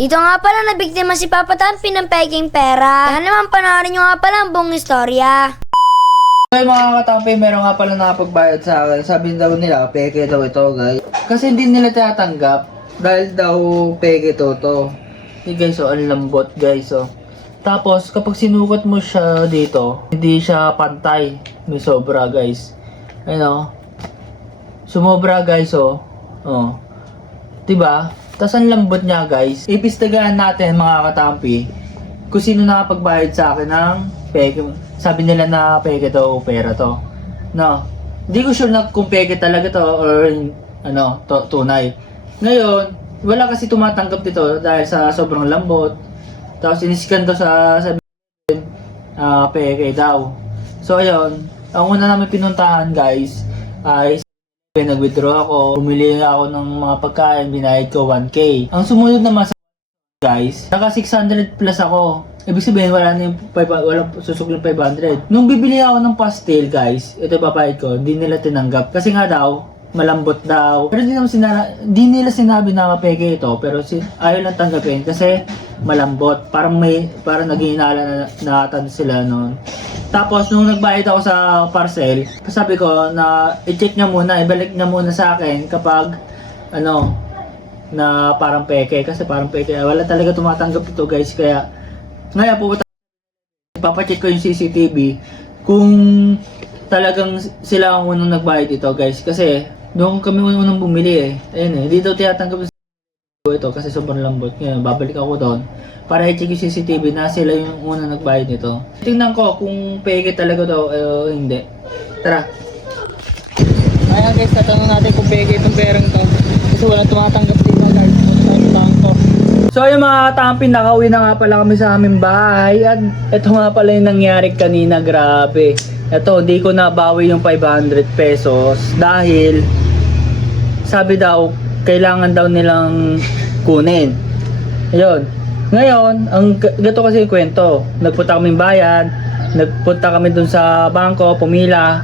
Dito nga pala nabiktima si Papa Tampi ng peking pera. Kaya naman panoorin nyo nga pala ang buong istorya. Ay mga katampi, meron nga pala nakapagbayad sa akin. Sabi daw nila, peke daw ito guys. Kasi hindi nila tinatanggap dahil daw peke to. Hey guys, oh, ang lambot guys, oh. Tapos kapag sinukat mo siya dito, hindi siya pantay. May sobra guys. Ayun oh. Sumobra guys, oh. Oh. Diba? Tapos ang lambot niya guys. Ipistagaan natin mga katampi kung sino nakapagbayad sa akin ng peke. Sabi nila na peke to o pera to. No. Hindi ko sure na kung peke talaga to or ano, tunay. Ngayon, wala kasi tumatanggap dito dahil sa sobrang lambot. Tapos iniscan daw sa peke daw. So ayun, ang una namin pinuntahan guys ay nag-withdraw ako, bumili ako ng mga pagkain, binayad ko 1K. Ang sumunod naman sa guys, naka 600 plus ako. Ibig sabihin wala na yung wala susukling 500. Nung bibili ako ng pastel guys, ito ipabayad ko, hindi nila tinanggap. Kasi nga daw, malambot daw. Pero di nila sinabi na peke ito, pero ayaw lang tanggapin kasi malambot. Parang naghihinala na atan sila noon. Tapos nung nagbayad ako sa parcel, sabi ko na i-check niya muna, ibalik niya muna sa akin kapag ano na parang peke, kasi parang peke wala talaga tumatanggap ito guys. Kaya ngayon pupunta, ipapacheck ko yung CCTV kung talagang sila ang unang nagbayad ito guys, kasi doon kami unang bumili ayun hindi daw tinatanggap ito kasi sobrang lambot. Ngayon babalik ako doon para i-check yung CCTV na sila yung unang nagbayad nito. Tingnan ko kung peke talaga to hindi. Tara. Ayan guys, tatanong natin kung peke itong perang to kasi wala tumatanggap dito guys. So yung mga tampin, nakauwi na nga pala kami sa aming bahay. At ito nga pala yung nangyari kanina, grabe. Ito, hindi ko nabawi yung 500 pesos dahil sabi daw kailangan daw nilang kunin. Ayun. Ngayon, gato kasi yung kwento. Nagpunta kaming bayan, nagpunta kami dun sa bangko, pumila.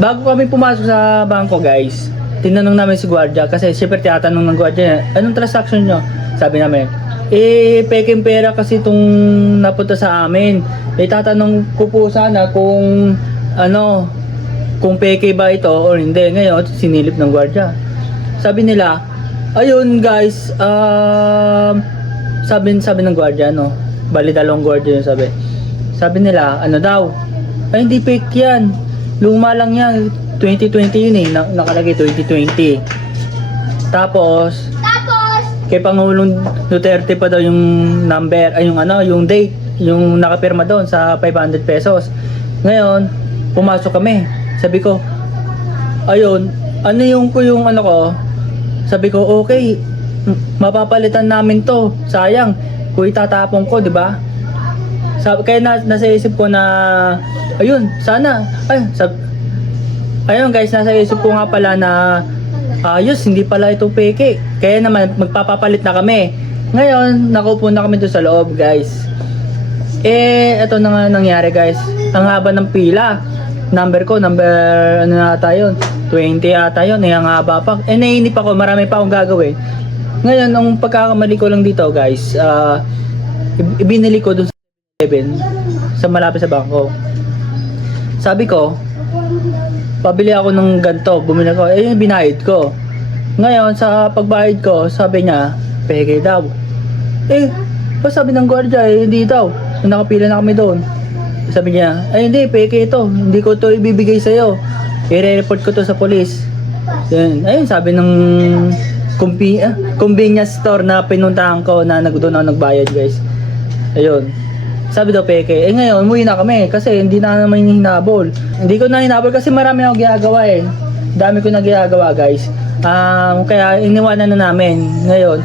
Bago kami pumasok sa bangko guys, tinanong namin si gwardiya kasi syempre tinatanong ng gwardiya, anong transaction nyo? Sabi namin, peking pera kasi itong napunta sa amin. Tatanong ko po sana kung kung peke ba ito or hindi. Ngayon, sinilip ng gwardiya. Sabi nila, ayun guys, sabi ng gwardiya, bali dalawang gwardiya yung sabi. Sabi nila, daw, ay hindi fake yan. Luma lang yan, 2020 yun nakalagay 2020. Tapos, kay Pangulong Duterte pa daw yung number, ay yung date, yung nakapirma doon sa 500 pesos. Ngayon, pumasok kami. Sabi ko, ayun, sabi ko, okay, mapapalitan namin to. Sayang, kung itatapon ko, di ba? Kaya nasa isip ko na, ayun, sana, ayun guys, nasa isip ko nga pala na, ayos, hindi pala ito peke. Kaya naman, magpapapalit na kami. Ngayon, nakaupo na kami doon sa loob, guys. Ito na nga nangyari, guys. Ang haba ng pila. Number ata yun? 20 ata yun. Ang haba pa. Nainip ako, marami pa akong gagawin. Ngayon, ang pagkakamali ko lang dito, guys, ibinili ko doon sa 7, sa malapit sa bangko. Sabi ko, pabili ako ng ganito, bumili ko, yung binayad ko. Ngayon, sa pagbayad ko, sabi niya, peke daw. Sabi ng gwardiya, hindi daw. Nakapila na kami doon. Sabi niya, hindi, peke ito. Hindi ko to ibibigay sa'yo. I-report ko to sa police. Ayun, sabi ng convenience store na pinuntahan ko na doon ako nagbayad, guys. Ayun. Sabi daw peke. Ngayon, umuwi na kami kasi hindi na naman hinabol. Hindi ko na hinabol kasi marami akong ginagawa Dami ko na ginagawa guys. Kaya iniwanan na namin ngayon.